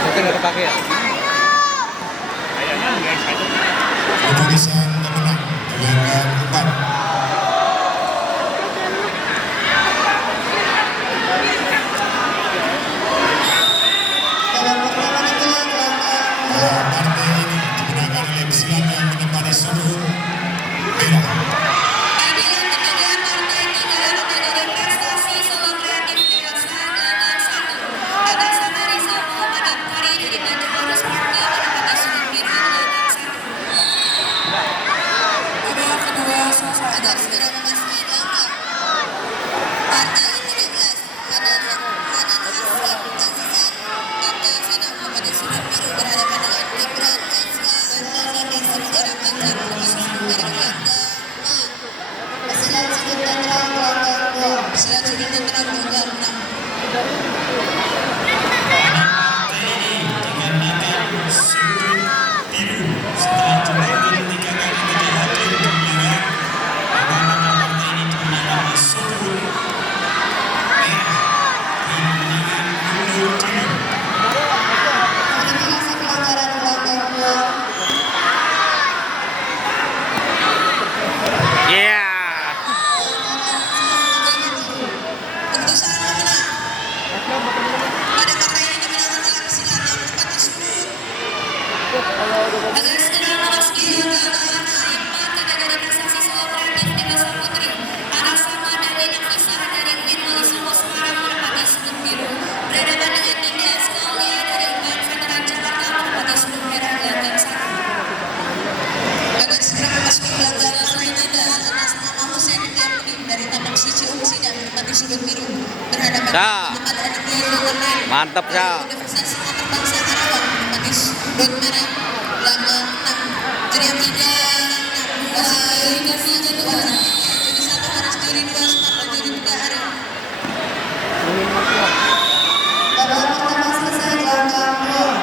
Mungkin nggak kepake ya? Indonesia menang dengan 4. Partai ini dimenangkan oleh pesilat yang menempati sudut merah. Agar segera memasuki gawang. Partai 13 Hanan Hasim Azizan Kakak Senang pada sudut biru berhadapan dengan Gibran Azka Antoni Mesir jarak panjang memasuki jarak ganda. Pesilat sudut netral gelanggang 2. Pesilat sudut netral gelanggang 6. Partai ini dikarenakan sudut biru setelah turun 3 kali tadi hadir ke merah. Partai ini dimenangkan sudut merah dengan Nurul Dino. Verifikasi pelanggaran gelanggang 2. Iya. Keputusan pemenang pada partai ini dimenangkan oleh pesilat yang menempati sudut. Agar segera memasuki gawang 5 kategori prestasi solo kreatif timnas putri. Anak sama dari Nafisa dari UIN Wali Songo Semarang menempati sudut biru. Berhadapan dengan Dinda Skolia dari UIN Veteran Jakarta menempati sudut merah gelanggang 1. Agar segera memasuki gelanggang selanjutnya atas nama Hussein Tiapudi dari Taman Suci Umsida menempati sudut biru. Berhadapan Sa. dengan Muhammad Aditya Zulkarnain Mantap, Sa. dari Universitas Sumatera Bangsa Karawang menempati sudut merah gelanggang 6. Jadi yang 3 klasifikasi kedua jadi 1 Haris Juri 2 Sumatera Juri 3 Ari. Babak pertama selesai gelanggang 2.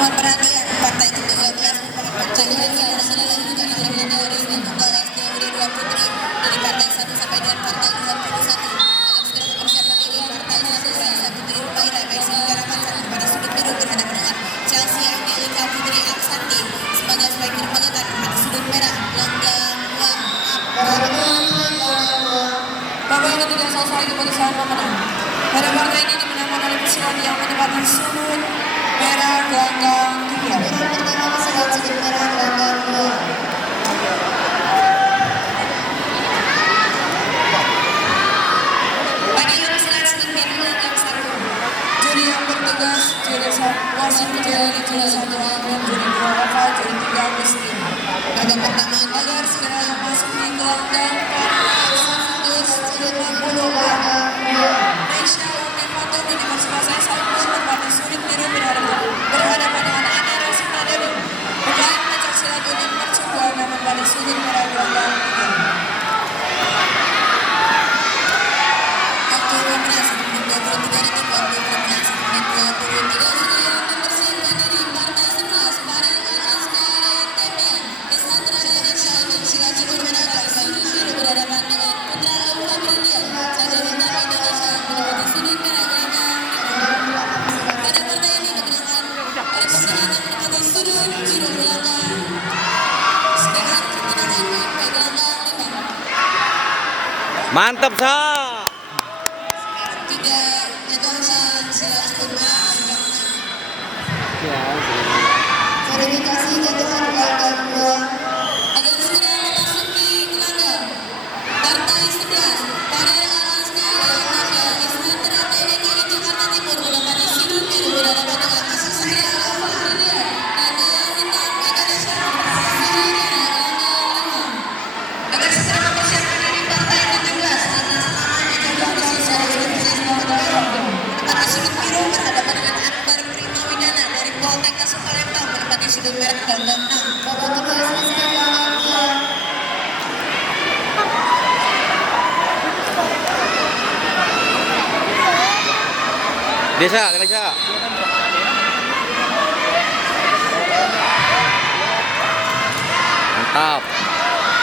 Mohon perhatian, partai ke-13 merupakan percayaan yang nasional yang juga dilakukan oleh Rizwan Tunggal SD Uri 2 Putri dari partai 1 sampai dengan partai 21. Akan segera mempersiapkan diri partai 1 Raisa Putri Rupaira Kaisi Karapacan pada sudut biru berhadapan dengan Chelsea Angelika Putri Aksanti sebagai striker penyekat pada sudut merah gelanggang 2. Babak ketiga selesai keputusan pemenang. Pada partai ini dimenangkan oleh pesilat yang menempati sudut merah gelanggang 3. Pilihan pertama pesilat sudut merah gelanggang 2. Bagi yang pesilat sudut biru gelanggang 1. Juri yang bertugas, juri wasit menjalani juri 1 Agam, juri 2 Eva, juri 3 Agustin. Babak pertama agar segera masuk di gelanggang 4 sudut 60 gelanggang 2. Maisha Umi Fatumi di Persibasa Saiful menempati sudut biru berhadapan dengan Ana Rasita Dewi. Bukan pencak silat Unin Mercubuana menempati sudut merah gelanggang 3. Waktu operasi menit 23 detik, waktu operasi menit 23. Sudah mempersiapkan diri partai 11 bareng Alaska Tepian Kesatria Indonesia untuk silat sudut merah gelanggang biru berhadapan dengan Putra Aula Brindia Jaga Bintang Indonesia menempati sudut merah gelanggang 5. Pada partai ini digunakan oleh pesilat yang menempati sudut biru gelanggang sedangkan kemenangan sampai gelanggang 5. Mantap, Sa. 3 jatuh silat sudut merah gelanggang 6. Verifikasi jatuhan gelanggang 2. Agar segera memasuki gelanggang partai 11 pada Alaska Indonesia Kesatria TNI Jakarta Timur menempati sudut biru berhadapan dengan Asasria Alfa Brindia Nadia Hitam Indonesia menempati sudut merah gelanggang 5. Agar segera mempersiapkan diri partai 17 atas nama Eka Bagus dari Universitas Muhammad Baru menempati sudut biru berhadapan dengan Akbar Prima Widana dari Poltek Palembang menempati sudut merah gelanggang 6. Babak kedua selesai gelanggang 2. Desa, Desa. Mantap.